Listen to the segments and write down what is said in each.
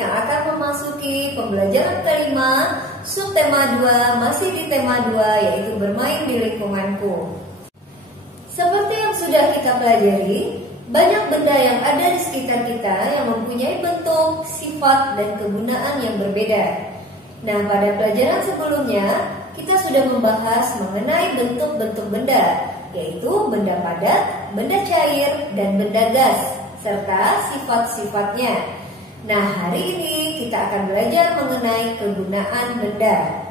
yang akan memasuki pembelajaran kelima, subtema 2, masih di tema 2, yaitu bermain di lingkunganku. Seperti yang sudah kita pelajari, banyak benda yang ada di sekitar kita yang mempunyai bentuk, sifat, dan kegunaan yang berbeda. Nah, pada pelajaran sebelumnya, kita sudah membahas mengenai bentuk-bentuk benda, yaitu benda padat, benda cair, dan benda gas, serta sifat-sifatnya. Nah, hari ini kita akan belajar mengenai kegunaan benda.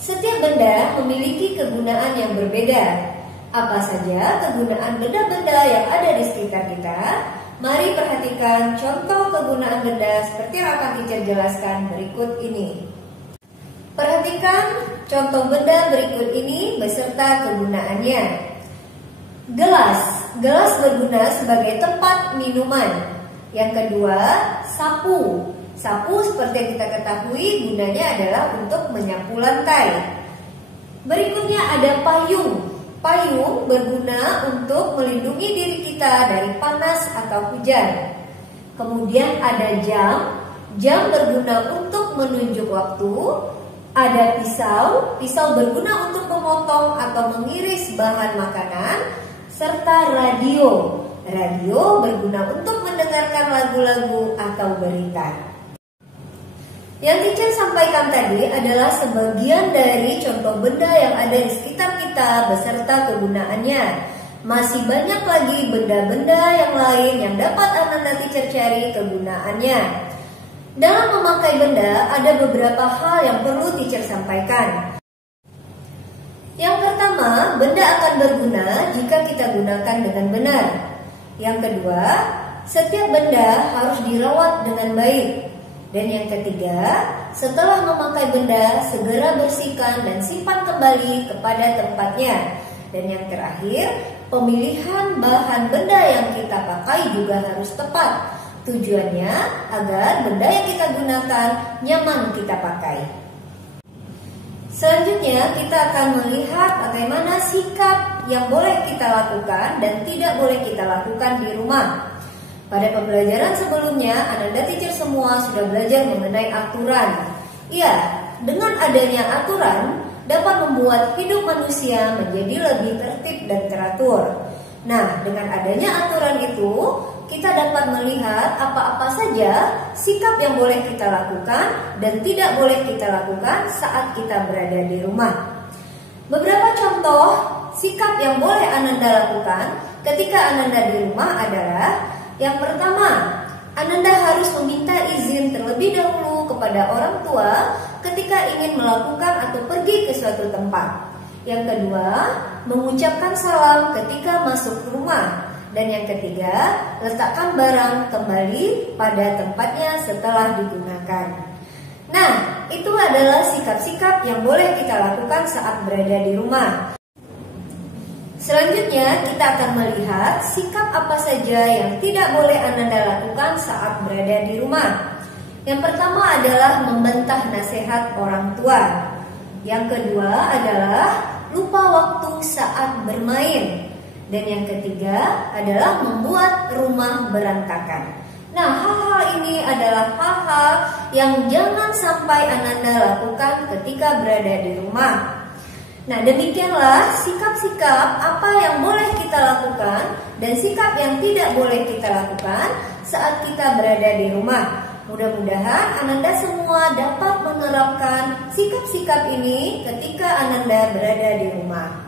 Setiap benda memiliki kegunaan yang berbeda. Apa saja kegunaan benda-benda yang ada di sekitar kita? Mari perhatikan contoh kegunaan benda seperti yang akan teacher jelaskan berikut ini. Perhatikan contoh benda berikut ini beserta kegunaannya. Gelas. Gelas berguna sebagai tempat minuman. Yang kedua, sapu. Sapu seperti yang kita ketahui gunanya adalah untuk menyapu lantai. Berikutnya ada payung. Payung berguna untuk melindungi diri kita dari panas atau hujan. Kemudian ada jam. Jam berguna untuk menunjuk waktu. Ada pisau. Pisau berguna untuk memotong atau mengiris bahan makanan. Serta radio. Radio berguna untuk mendengarkan lagu-lagu atau berita. Yang teacher sampaikan tadi adalah sebagian dari contoh benda yang ada di sekitar kita beserta kegunaannya. Masih banyak lagi benda-benda yang lain yang dapat Ananda teacher cari kegunaannya. Dalam memakai benda ada beberapa hal yang perlu teacher sampaikan. Yang pertama, benda akan berguna jika kita gunakan dengan benar. Yang kedua, setiap benda harus dirawat dengan baik. Dan yang ketiga, setelah memakai benda, segera bersihkan dan simpan kembali kepada tempatnya. Dan yang terakhir, pemilihan bahan benda yang kita pakai juga harus tepat. Tujuannya agar benda yang kita gunakan nyaman kita pakai. Selanjutnya kita akan melihat bagaimana sikap yang boleh kita lakukan dan tidak boleh kita lakukan di rumah. Pada pembelajaran sebelumnya, Ananda teacher semua sudah belajar mengenai aturan. Ya, dengan adanya aturan dapat membuat hidup manusia menjadi lebih tertib dan teratur. Nah, dengan adanya aturan itu, kita dapat melihat apa-apa saja sikap yang boleh kita lakukan dan tidak boleh kita lakukan saat kita berada di rumah. Beberapa contoh sikap yang boleh Ananda lakukan ketika Ananda di rumah adalah: yang pertama, Ananda harus meminta izin terlebih dahulu kepada orang tua ketika ingin melakukan atau pergi ke suatu tempat. Yang kedua, mengucapkan salam ketika masuk ke rumah. Dan yang ketiga, letakkan barang kembali pada tempatnya setelah digunakan. Nah, itu adalah sikap-sikap yang boleh kita lakukan saat berada di rumah. Selanjutnya, kita akan melihat sikap apa saja yang tidak boleh Ananda lakukan saat berada di rumah. Yang pertama adalah membantah nasihat orang tua. Yang kedua adalah lupa waktu saat bermain. Dan yang ketiga adalah membuat rumah berantakan. Nah, hal-hal ini adalah hal-hal yang jangan sampai Ananda lakukan ketika berada di rumah. Nah, demikianlah sikap-sikap apa yang boleh kita lakukan dan sikap yang tidak boleh kita lakukan saat kita berada di rumah. Mudah-mudahan Ananda semua dapat menerapkan sikap-sikap ini ketika Ananda berada di rumah.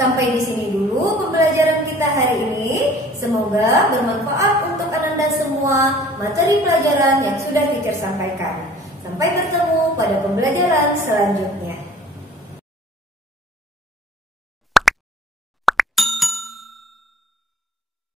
Sampai di sini dulu pembelajaran kita hari ini. Semoga bermanfaat untuk Ananda semua materi pelajaran yang sudah teacher sampaikan. Sampai bertemu pada pembelajaran selanjutnya.